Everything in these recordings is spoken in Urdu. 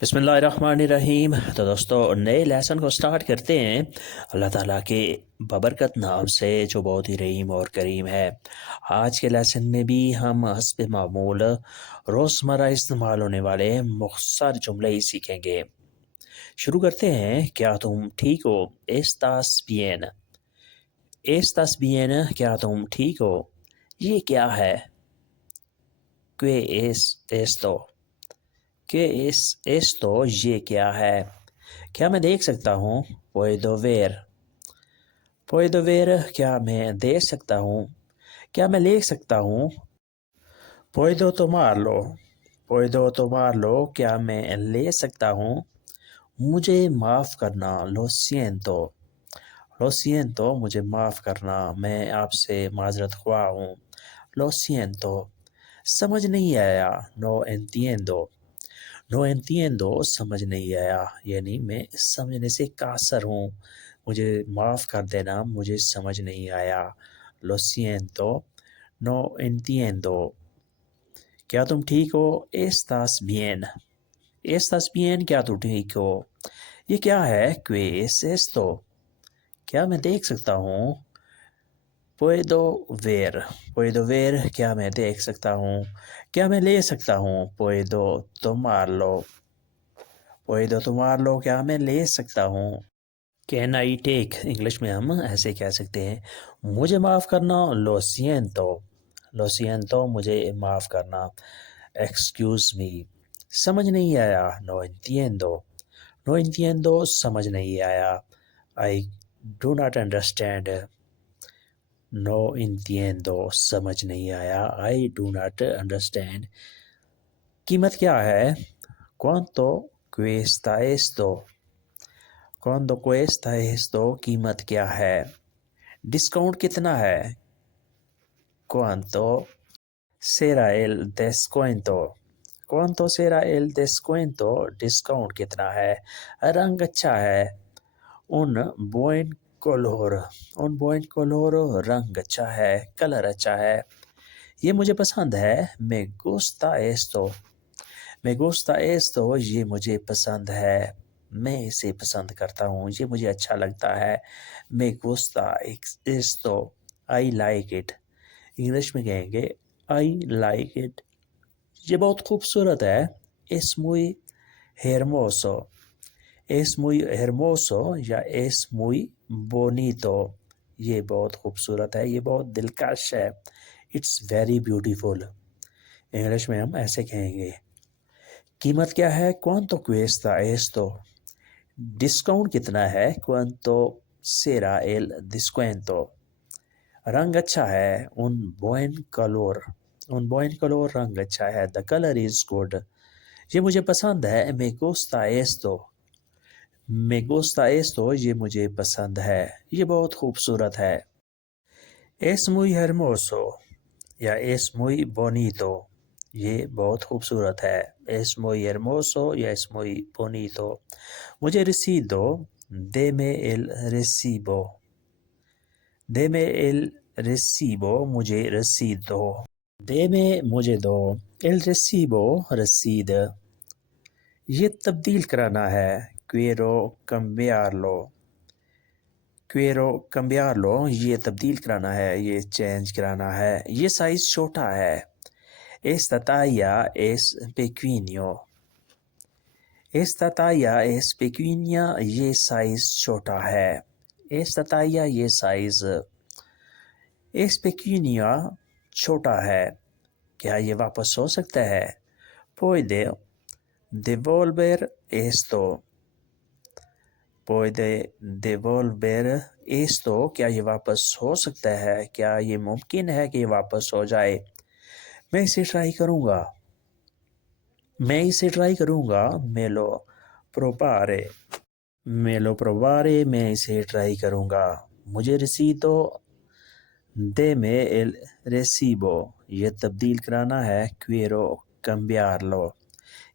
بسم اللہ الرحمن الرحیم۔ تو دوستو نئے لیسن کو سٹارٹ کرتے ہیں اللہ تعالیٰ کے بابرکت نام سے جو بہت ہی رحیم اور کریم ہے۔ آج کے لیسن میں بھی ہم حسب معمول روزمرہ استعمال ہونے والے مختصر جملے ہی سیکھیں گے۔ شروع کرتے ہیں۔ کیا تم ٹھیک ہو؟ estás bien؟ estás bien؟ کیا تم ٹھیک ہو؟ یہ کیا ہے؟ ¿Qué es esto؟ ¿Qué es esto؟ یہ کیا ہے؟ کیا میں دیکھ سکتا ہوں؟ puedo ver؟ puedo ver؟ کیا میں دیکھ سکتا ہوں؟ کیا میں لے سکتا ہوں؟ puedo tomarlo؟ puedo tomarlo؟ کیا میں لے سکتا ہوں؟ مجھے معاف کرنا، lo siento؟ lo siento؟ مجھے معاف کرنا، میں آپ سے معذرت خواہ ہوں، lo siento؟ سمجھ نہیں آیا، no entiendo؟ no entiendo؟ سمجھ نہیں آیا، یعنی میں سمجھنے سے قاصر ہوں، مجھے معاف کر دینا، مجھے سمجھ نہیں آیا، lo siento no entiendo۔ کیا تم ٹھیک ہو؟ estás bien؟ estás bien؟ کیا تم ٹھیک ہو؟ یہ کیا ہے؟ ¿Qué es esto؟ کیا میں دیکھ سکتا ہوں؟ puedo ver؟ puedo ver؟ کیا میں دیکھ سکتا ہوں؟ کیا میں لے سکتا ہوں؟ puedo tomarlo؟ puedo tomarlo؟ کیا میں لے سکتا ہوں؟ can I take؟ انگلش میں ہم ایسے کہہ سکتے ہیں، مجھے معاف کرنا، lo siento؟ lo siento؟ مجھے معاف کرنا، excuse me؟ سمجھ نہیں آیا، no entiendo؟ no entiendo؟ سمجھ نہیں آیا، I do not understand؟ no entiendo؟ سمجھ نہیں آیا، I do not understand۔ قیمت کیا ہے؟ ¿Cuánto cuesta esto؟ ¿Cuánto cuesta esto؟ قیمت کیا ہے؟ ڈسکاؤنٹ کتنا ہے؟ ¿Cuánto será el descuento؟ ¿Cuánto será el descuento؟ Discount کتنا ہے؟ رنگ اچھا ہے، un buen color؟ un buen color؟ رنگ اچھا ہے، کلر اچھا ہے۔ یہ مجھے پسند ہے، me gusta esto؟ me gusta esto؟ یہ مجھے پسند ہے، میں اسے پسند کرتا ہوں، یہ مجھے اچھا لگتا ہے، me gusta esto؟ I like it؟ English میں کہیں گے I like it۔ یہ بہت خوبصورت ہے، es muy hermoso؟ es muy hermoso یا es muy bonito؟ یہ بہت خوبصورت ہے، یہ بہت دلکش ہے، it's very beautiful۔ انگلش میں ہم ایسے کہیں گے۔ قیمت کیا ہے؟ ¿Cuánto cuesta esto؟ ڈسکاؤنٹ کتنا ہے؟ ¿Cuánto será el descuento؟ رنگ اچھا ہے، un buen color؟ un buen color؟ رنگ اچھا ہے، the color is good۔ یہ مجھے پسند ہے، me gusta esto؟ me gusta esto؟ یہ مجھے پسند ہے، یہ بہت خوبصورت ہے۔ es muy hermoso یا es muy bonito؟ یہ بہت خوبصورت ہے، es muy hermoso یا es muy bonito؟ مجھے رسید دو، deme el recibo؟ deme el recibo؟ مجھے رسید دو، deme مجھے دو، el recibo؟ رسید۔ یہ تبدیل کرانا ہے، quiero cambiarlo؟ quiero cambiarlo؟ یہ تبدیل کرانا ہے، یہ چینج کرانا ہے۔ یہ سائز چھوٹا ہے، esta talla es pequeño؟ esta talla es pequeña؟ یہ سائز چھوٹا ہے، esta talla؟ یہ سائز، es pequeña؟ چھوٹا ہے۔ کیا یہ واپس ہو سکتا ہے؟ puede devolver esto؟ puede devolver esto؟ کیا یہ واپس ہو سکتا ہے؟ کیا یہ ممکن ہے کہ یہ واپس ہو جائے؟ میں اسے ٹرائی کروں گا، میں اسے ٹرائی کروں گا، me lo probaré؟ me lo probaré؟ میں اسے ٹرائی کروں گا۔ مجھے رسید دو، deme el recibo؟ یہ تبدیل کرانا ہے، quiero cambiarlo؟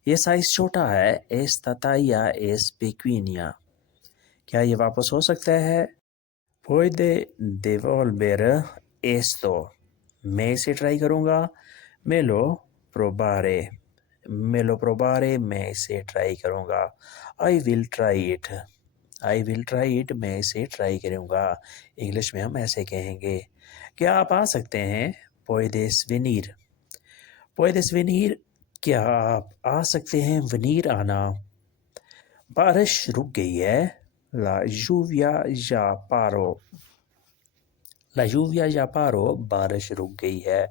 یہ سائز چھوٹا ہے، esta talla es pequeña؟ کیا یہ واپس ہو سکتا ہے؟ puede devolver esto؟ میں اسے ٹرائی کروں گا، me lo probaré؟ me lo provare میں اسے ٹرائی کروں گا. I will try it. I will try it میں اسے ٹرائی کروں گا. انگلش میں ہم ایسے کہیں گے. کیا آپ آ سکتے ہیں؟ puedes venir. puedes venir کیا آپ آ سکتے ہیں؟ venir آنا. بارش رک گئی ہے. La lluvia ya paró. La lluvia ya paró بارش رک گئی ہے.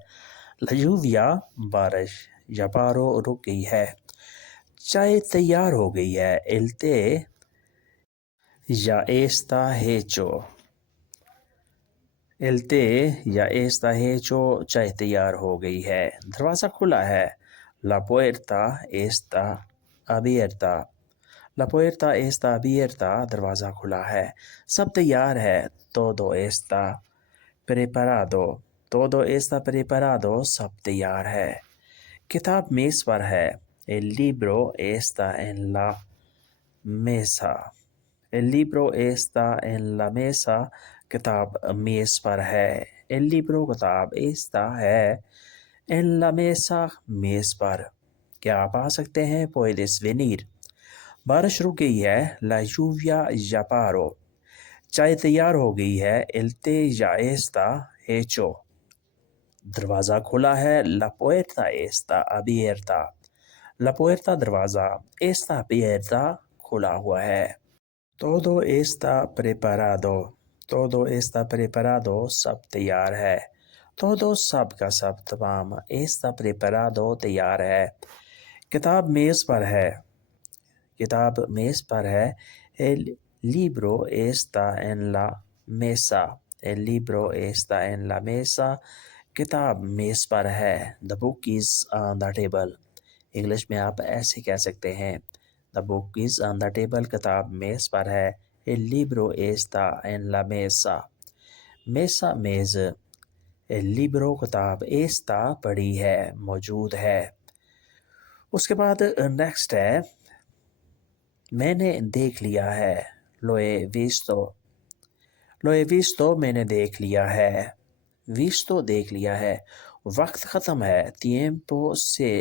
La lluvia بارش ya paró رک گئی ہے. چائے تیار ہو گئی ہے. El té ya está hecho. El té ya está hecho چائے تیار ہو گئی ہے. دروازہ کھلا ہے. La puerta está abierta. La puerta está abierta دروازہ کھلا ہے. سب تیار ہے. Todo está preparado. Todo está preparado سب تیار ہے. کتاب میز پر ہے. El libro está en la mesa. El libro está en la mesa کتاب میز پر ہے. El libro کتاب está ہے. En la mesa میز پر. کیا آپ آ سکتے ہیں؟ puedes venir. بارش رک گئی ہے. La lluvia ya paró. چائے تیار ہو گئی ہے. El té ya está hecho. دروازہ کھلا ہے. La puerta está abierta. La puerta دروازہ. Está abierta کھلا ہوا ہے. Todo está preparado. Todo está preparado سب تیار ہے. Todo سب کا سب تمام. Está preparado تیار ہے. کتاب میز پر ہے. کتاب میز پر ہے. El libro está en la mesa. El libro está en la mesa کتاب میز پر ہے. The book is on the table. English میں آپ ایسے کہہ سکتے ہیں. The book is on the table کتاب میز پر ہے. El libro está en la mesa. میسا میز. El libro کتاب está پڑی ہے موجود ہے. اس کے بعد نیکسٹ ہے میں نے دیکھ لیا ہے. Lo he visto. Lo he visto میں نے دیکھ لیا ہے. visto دیکھ لیا ہے. وقت ختم ہے. Tiempo se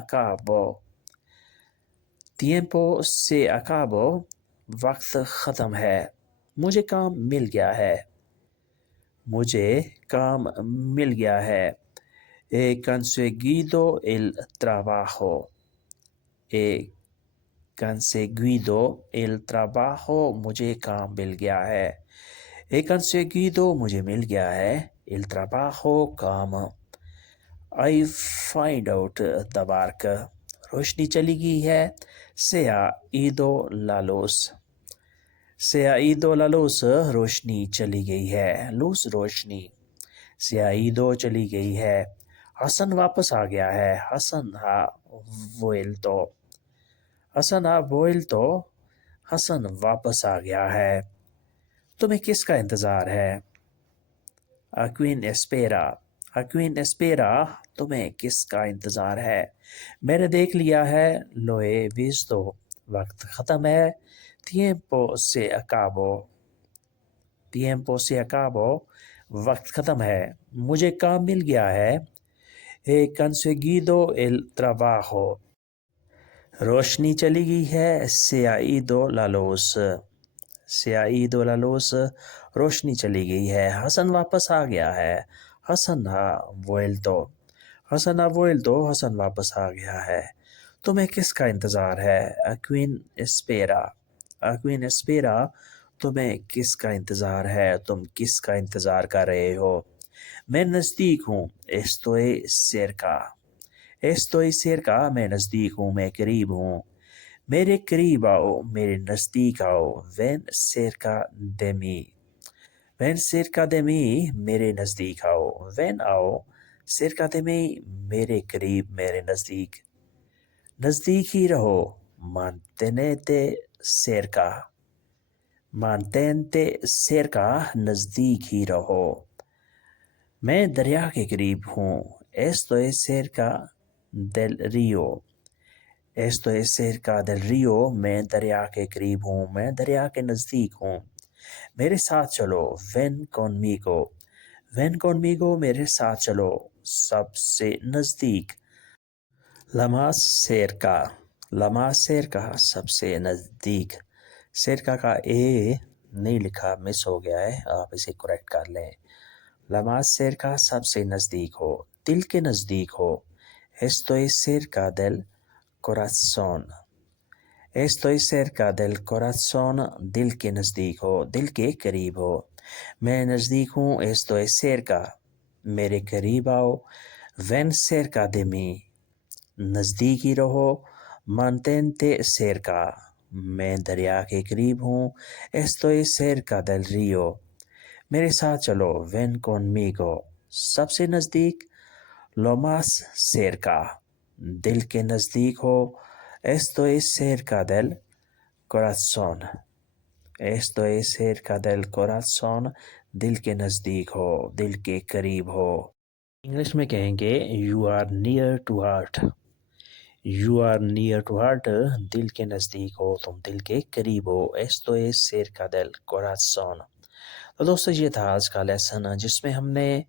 acabó. Tiempo se acabó وقت ختم ہے. مجھے کام مل گیا ہے. مجھے کام مل گیا ہے. He conseguido el trabajo. He conseguido el trabajo مجھے کام مل گیا ہے. He conseguido مجھے مل گیا ہے. El trabajo com. I find out the work. روشنی چلی گئی ہے. Se ha ido la luz. Se ha ido la luz روشنی چلی گئی ہے. luz روشنی. Se ha ido چلی گئی ہے. حسن واپس آ گیا ہے. حسن ha vuelto. حسن ha vuelto حسن واپس آ گیا ہے. تمہیں کس کا انتظار ہے؟ A quien espera. A quien espera تمہیں کس کا انتظار ہے؟ میں نے دیکھ لیا ہے. Lo he visto وقت ختم ہے. Tiempo se acabó. Tiempo se acabó وقت ختم ہے. مجھے کام مل گیا ہے. He conseguido el trabajo. روشنی چلی گئی ہے. Se ha ido la luz. Se ha ido la luz روشنی چلی گئی ہے. حسن واپس آ گیا ہے. حسن ha vuelto. حسن ha vuelto حسن واپس آ گیا ہے. تمہیں کس کا انتظار ہے؟ A quien espera. A quien espera تمہیں کس کا انتظار ہے؟ تم کس کا انتظار کر رہے ہو؟ میں نزدیک ہوں. Estoy cerca. Estoy cerca میں نزدیک ہوں. میں قریب ہوں. میرے قریب آؤ. میرے نزدیک آؤ. Ven cerca de mí. Ven cerca de mí میرے نزدیک آؤ. Ven آؤ. cerca de mí میرے قریب میرے نزدیک. نزدیک ہی رہو. Mantenete cerca. Mantente cerca نزدیک ہی رہو. میں دریا کے قریب ہوں. Estoy cerca del río. Estoy cerca del río میں دریا کے قریب ہوں. میں دریا کے نزدیک ہوں. میرے ساتھ چلو. Ven conmigo. Ven conmigo میرے ساتھ چلو. سب سے نزدیک. لمحہ سیرکا، لمحہ سیرکا سب سے نزدیک، سیرکا کا اے نہیں لکھا، مس ہو گیا ہے، آپ اسے کریکٹ کر لیں۔ لمحہ سیرکا سب سے نزدیک ہو، دل کے نزدیک ہو، estoy cerca del corazón، estoy cerca del corazón، دل کے نزدیک ہو، دل کے قریب ہو، میں نزدیک ہوں، estoy cerca، میرے قریب آؤ، ven cerca de mí، نزدیک ہی رہو، mantente cerca، میں دریا کے قریب ہوں، estoy cerca del río، میرے ساتھ چلو، ven conmigo، سب سے نزدیک، lo más cerca، دل کے نزدیک ہو، estoy cerca del corazón، estoy cerca del corazón، دل کے نزدیک ہو، دل کے قریب ہو۔ انگلش میں کہیں گے you are near to heart، you are near to heart، دل کے نزدیک ہو، تم دل کے قریب ہو، estoy cerca del corazón۔ تو دوستو یہ تھا آج کا لیسن جس میں ہم نے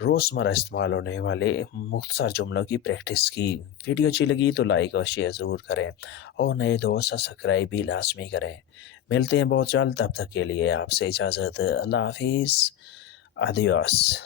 روزمرہ استعمال ہونے والے مختصر جملوں کی پریکٹس کی۔ ویڈیو اچھی لگی تو لائک اور شیئر ضرور کریں اور نئے دوست سبسکرائب بھی لازمی کریں۔ ملتے ہیں بہت جلد، تب تک کے لیے آپ سے اجازت، اللہ حافظ، آدیوس۔